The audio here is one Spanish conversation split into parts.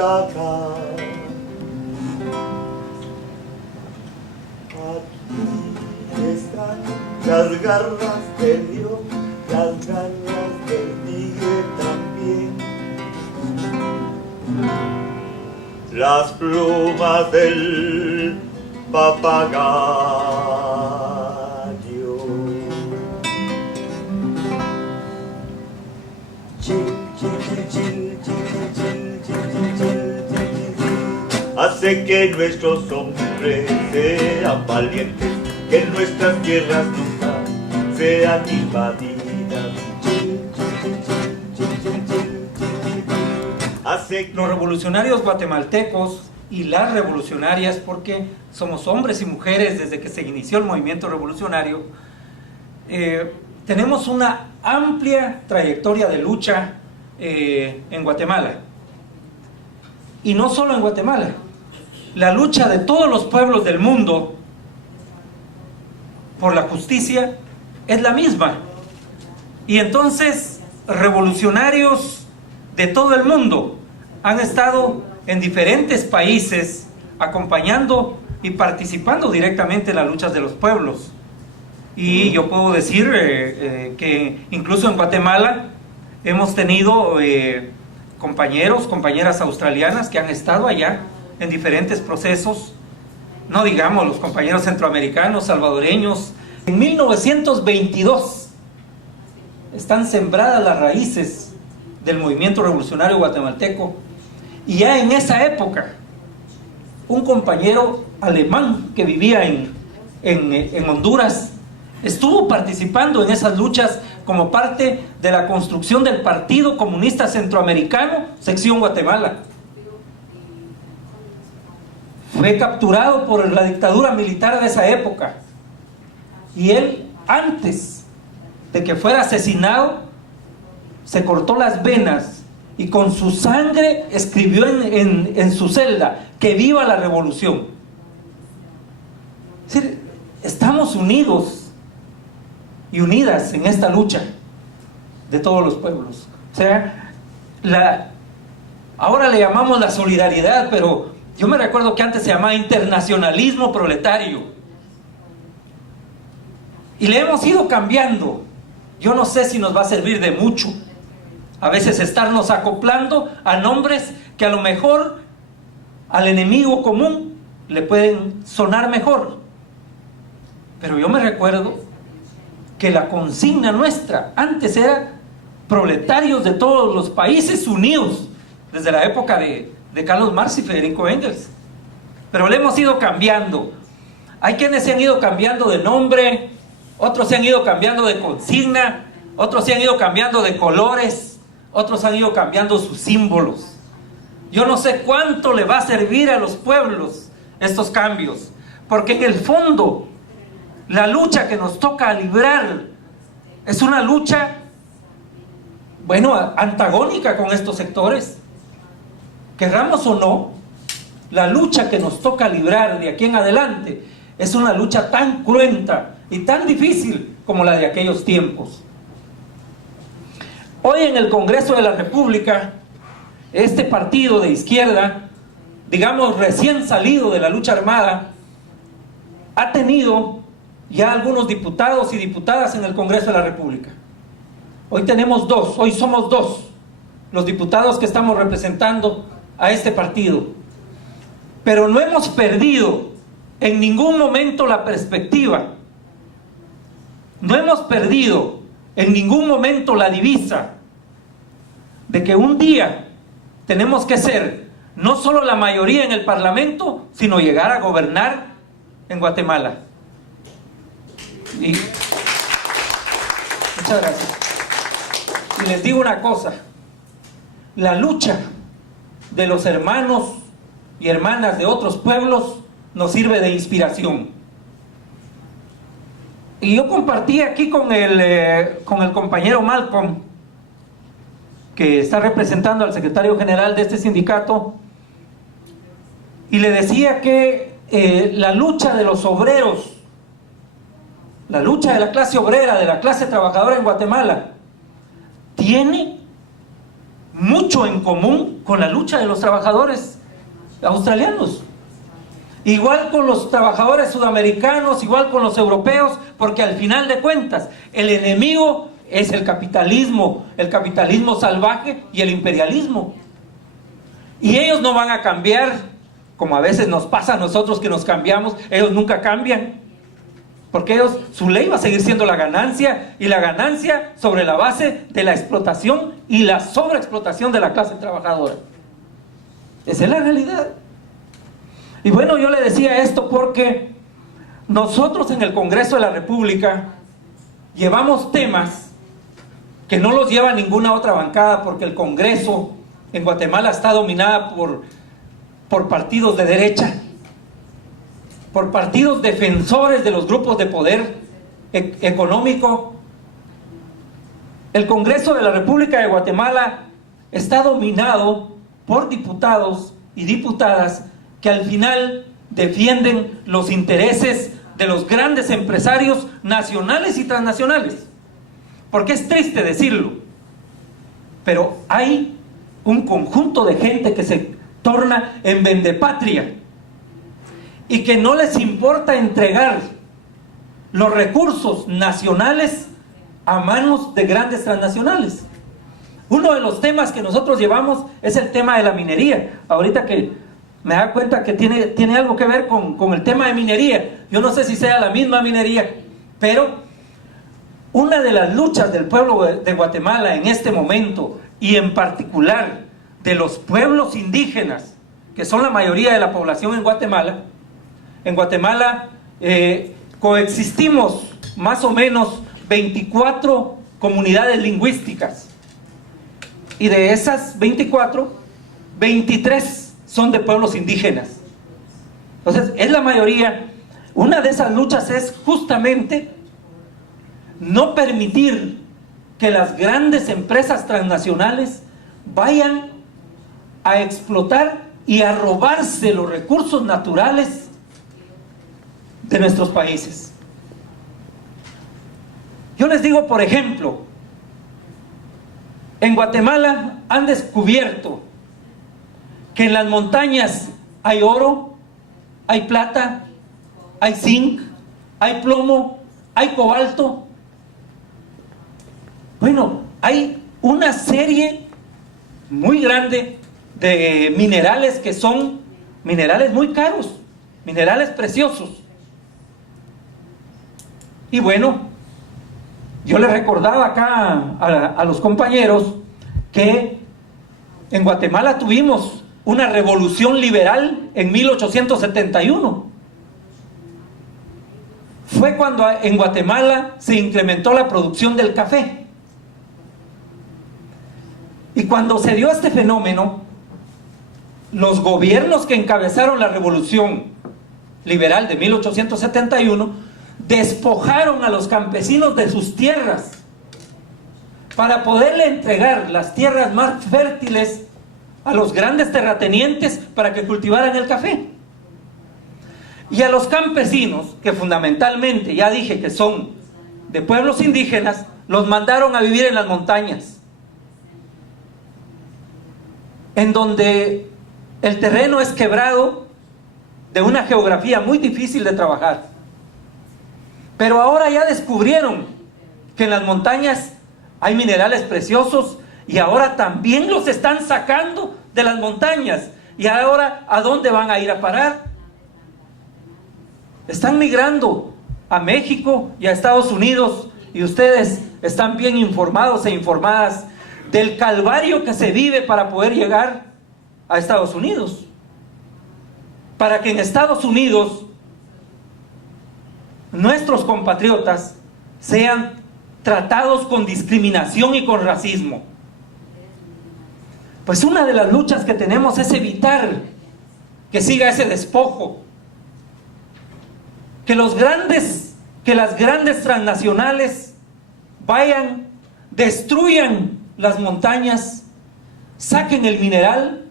butaca. Aquí están las garras del león, las garras del tigre también, las plumas del papagayo. Chil, chil, chil, chil, chil, chil, chil, chil, chil, chil. Hace que nuestros hombres sean valientes, que nuestras tierras nunca sean invadidas. Chil, chil, chil, chil, chil, chil, chil. Hace que Los revolucionarios guatemaltecos y las revolucionarias, porque somos hombres y mujeres desde que se inició el movimiento revolucionario, tenemos una amplia trayectoria de lucha en Guatemala. Y no solo en Guatemala, la lucha de todos los pueblos del mundo por la justicia es la misma. Y entonces revolucionarios de todo el mundo han estado en diferentes países acompañando y participando directamente en las luchas de los pueblos. Y yo puedo decir que incluso en Guatemala hemos tenido compañeras australianas que han estado allá en diferentes procesos, no digamos los compañeros centroamericanos, salvadoreños. En 1922 están sembradas las raíces del movimiento revolucionario guatemalteco, y ya en esa época un compañero alemán que vivía en Honduras estuvo participando en esas luchas como parte de la construcción del Partido Comunista Centroamericano, sección Guatemala. Fue capturado por la dictadura militar de esa época, y él, antes de que fuera asesinado, se cortó las venas y con su sangre escribió en su celda: que viva la revolución. Es decir, estamos unidos y unidas en esta lucha de todos los pueblos. O sea, ahora le llamamos la solidaridad, pero yo me recuerdo que antes se llamaba internacionalismo proletario, y le hemos ido cambiando. Yo no sé si nos va a servir de mucho a veces estarnos acoplando a nombres que a lo mejor al enemigo común le pueden sonar mejor, pero yo me recuerdo que la consigna nuestra antes era proletarios de todos los países unidos, desde la época de Carlos Marx y Federico Engels. Pero le hemos ido cambiando. Hay quienes se han ido cambiando de nombre, otros se han ido cambiando de consigna, otros se han ido cambiando de colores, otros han ido cambiando sus símbolos. Yo no sé cuánto le va a servir a los pueblos estos cambios, porque en el fondo la lucha que nos toca librar es una lucha, bueno, antagónica con estos sectores. Querramos o no, la lucha que nos toca librar de aquí en adelante es una lucha tan cruenta y tan difícil como la de aquellos tiempos. Hoy en el Congreso de la República, este partido de izquierda, digamos recién salido de la lucha armada, ha tenido ya algunos diputados y diputadas en el Congreso de la República. Hoy tenemos dos, hoy somos dos los diputados que estamos representando a este partido. Pero no hemos perdido en ningún momento la perspectiva, no hemos perdido en ningún momento la divisa de que un día tenemos que ser no solo la mayoría en el Parlamento, sino llegar a gobernar en Guatemala. Y muchas gracias. Y les digo una cosa: la lucha de los hermanos y hermanas de otros pueblos nos sirve de inspiración. Y yo compartí aquí con el compañero Malcolm, que está representando al secretario general de este sindicato, y le decía que la lucha de los obreros, la lucha de la clase obrera, de la clase trabajadora en Guatemala, tiene mucho mucho en común con la lucha de los trabajadores australianos. Igual con los trabajadores sudamericanos, igual con los europeos, porque al final de cuentas, el enemigo es el capitalismo salvaje y el imperialismo. Y ellos no van a cambiar, como a veces nos pasa a nosotros que nos cambiamos, ellos nunca cambian. Porque ellos, su ley va a seguir siendo la ganancia, y la ganancia sobre la base de la explotación y la sobreexplotación de la clase trabajadora. Esa es la realidad. Y bueno, yo le decía esto porque nosotros en el Congreso de la República llevamos temas que no los lleva ninguna otra bancada, porque el Congreso en Guatemala está dominada por partidos de derecha, por partidos defensores de los grupos de poder económico. El Congreso de la República de Guatemala está dominado por diputados y diputadas que al final defienden los intereses de los grandes empresarios nacionales y transnacionales. Porque es triste decirlo, pero hay un conjunto de gente que se torna en vendepatria y que no les importa entregar los recursos nacionales a manos de grandes transnacionales. Uno de los temas que nosotros llevamos es el tema de la minería. Ahorita que me da cuenta que tiene algo que ver con el tema de minería. Yo no sé si sea la misma minería, pero una de las luchas del pueblo de Guatemala en este momento, y en particular de los pueblos indígenas, que son la mayoría de la población en Guatemala, coexistimos más o menos 24 comunidades lingüísticas, y de esas 24, 23 son de pueblos indígenas. Entonces es la mayoría. Una de esas luchas es justamente no permitir que las grandes empresas transnacionales vayan a explotar y a robarse los recursos naturales de nuestros países. Yo les digo, por ejemplo, en Guatemala han descubierto que en las montañas hay oro, hay plata, hay zinc, hay plomo, hay cobalto. Bueno, hay una serie muy grande de minerales que son minerales muy caros, minerales preciosos. Y bueno, yo les recordaba acá a los compañeros que en Guatemala tuvimos una revolución liberal en 1871. Fue cuando en Guatemala se incrementó la producción del café. Y cuando se dio este fenómeno, los gobiernos que encabezaron la revolución liberal de 1871 despojaron a los campesinos de sus tierras para poderle entregar las tierras más fértiles a los grandes terratenientes para que cultivaran el café. Y a los campesinos, que fundamentalmente ya dije que son de pueblos indígenas, los mandaron a vivir en las montañas, en donde el terreno es quebrado, de una geografía muy difícil de trabajar. Pero ahora ya descubrieron que en las montañas hay minerales preciosos, y ahora también los están sacando de las montañas. Y ahora, ¿a dónde van a ir a parar? Están migrando a México y a Estados Unidos, y ustedes están bien informados e informadas del calvario que se vive para poder llegar a Estados Unidos. Para que en Estados Unidos nuestros compatriotas sean tratados con discriminación y con racismo. Pues una de las luchas que tenemos es evitar que siga ese despojo, que las grandes transnacionales vayan, destruyan las montañas, saquen el mineral,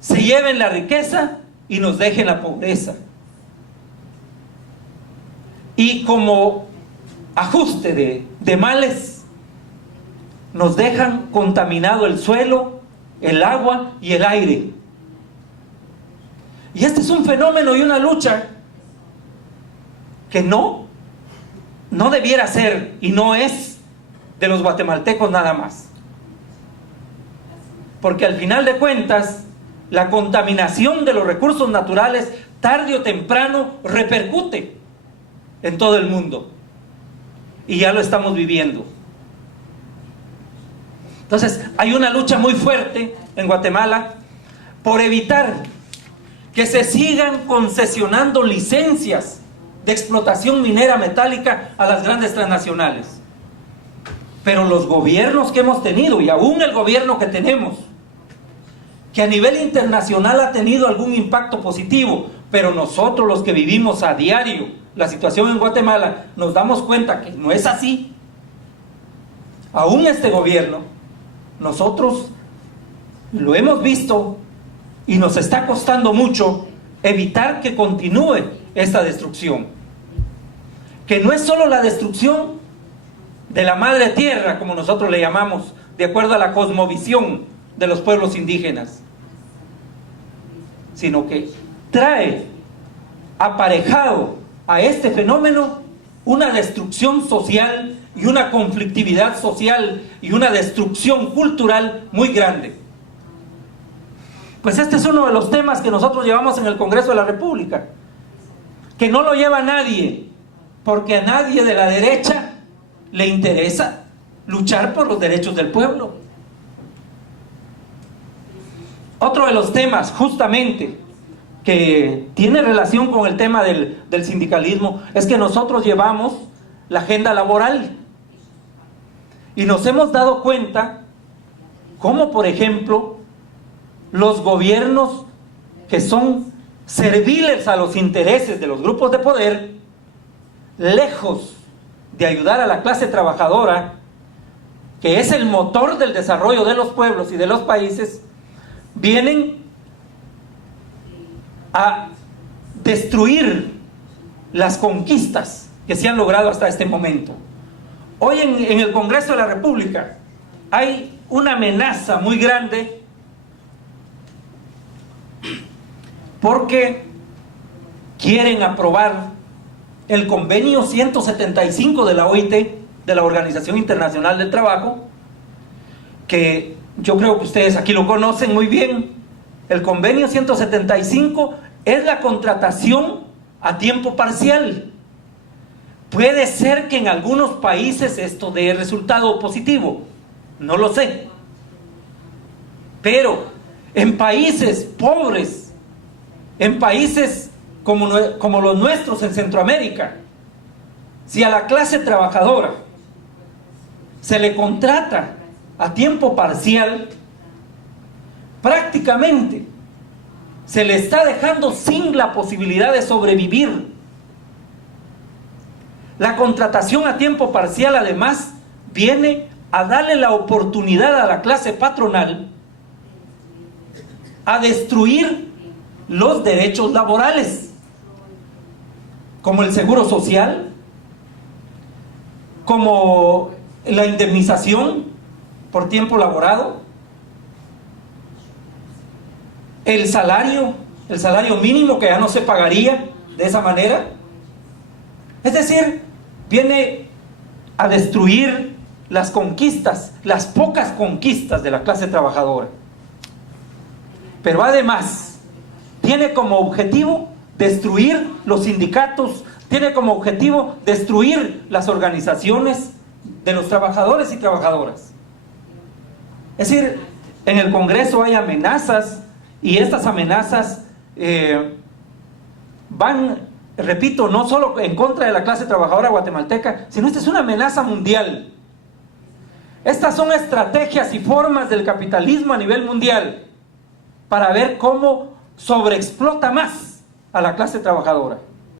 se lleven la riqueza y nos dejen la pobreza. Y como ajuste de males, nos dejan contaminado el suelo, el agua y el aire. Y este es un fenómeno y una lucha que no debiera ser y no es de los guatemaltecos nada más. Porque al final de cuentas, la contaminación de los recursos naturales tarde o temprano repercute en todo el mundo. Y ya lo estamos viviendo. Entonces, hay una lucha muy fuerte en Guatemala por evitar que se sigan concesionando licencias de explotación minera metálica a las grandes transnacionales. Pero los gobiernos que hemos tenido, y aún el gobierno que tenemos, que a nivel internacional ha tenido algún impacto positivo, pero nosotros los que vivimos a diario la situación en Guatemala, nos damos cuenta que no es así. Aún este gobierno, nosotros lo hemos visto y nos está costando mucho evitar que continúe esta destrucción. Que no es solo la destrucción de la madre tierra, como nosotros le llamamos, de acuerdo a la cosmovisión de los pueblos indígenas, sino que trae aparejado a este fenómeno una destrucción social y una conflictividad social y una destrucción cultural muy grande. Pues este es uno de los temas que nosotros llevamos en el Congreso de la República, que no lo lleva nadie, porque a nadie de la derecha le interesa luchar por los derechos del pueblo. Otro de los temas, justamente, que tiene relación con el tema del sindicalismo, es que nosotros llevamos la agenda laboral. Y nos hemos dado cuenta cómo, por ejemplo, los gobiernos que son serviles a los intereses de los grupos de poder, lejos de ayudar a la clase trabajadora, que es el motor del desarrollo de los pueblos y de los países, vienen a destruir las conquistas que se han logrado hasta este momento. Hoy en el Congreso de la República hay una amenaza muy grande porque quieren aprobar el convenio 175 de la OIT, de la Organización Internacional del Trabajo, que yo creo que ustedes aquí lo conocen muy bien. El convenio 175 es la contratación a tiempo parcial. Puede ser que en algunos países esto dé resultado positivo, no lo sé. Pero en países pobres, en países como los nuestros en Centroamérica, si a la clase trabajadora se le contrata a tiempo parcial, prácticamente se le está dejando sin la posibilidad de sobrevivir. La contratación a tiempo parcial, además, viene a darle la oportunidad a la clase patronal a destruir los derechos laborales, como el seguro social, como la indemnización por tiempo laborado, el salario mínimo que ya no se pagaría de esa manera. Es decir, viene a destruir las conquistas, las pocas conquistas de la clase trabajadora. Pero además, tiene como objetivo destruir los sindicatos, tiene como objetivo destruir las organizaciones de los trabajadores y trabajadoras. Es decir, en el Congreso hay amenazas, y estas amenazas van, repito, no solo en contra de la clase trabajadora guatemalteca, sino esta es una amenaza mundial. Estas son estrategias y formas del capitalismo a nivel mundial para ver cómo sobreexplota más a la clase trabajadora.